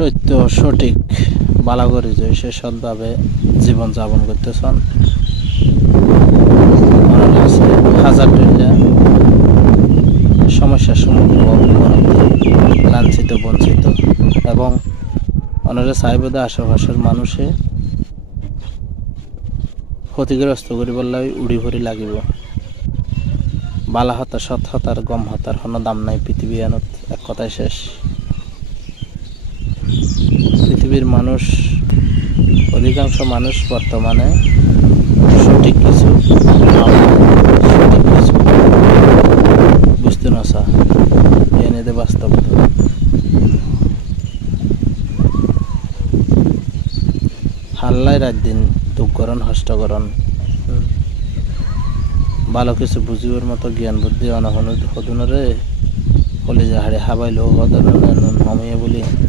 সত্য সঠিক বালাগরি যে সে সৎভাবে জীবনযাপন করতেছেন হাজার সমস্যার সম্মুখীন লাঞ্ছিত বঞ্চিত এবং অনেকে চাইবোধ আশেপাশের মানুষে ক্ষতিগ্রস্ত করি বললে উড়ি ভরি লাগিব বালা হতা সৎ হতার গম হতার কোনো দাম নাই পৃথিবী আনত এক কথায় শেষ। পৃথিবীর মানুষ অধিকাংশ মানুষ বর্তমানে সঠিক কিছু বুঝতে না চা এনে বাস্তবতা হাল্লাই রাত দিন দুঃখকরণ হস্তকরণ ভালো কিছু বুঝিবার মতো জ্ঞান বুদ্ধি অনহনুরে হলে যে হাড়ে হাবাইলেও হমিয়ে বলি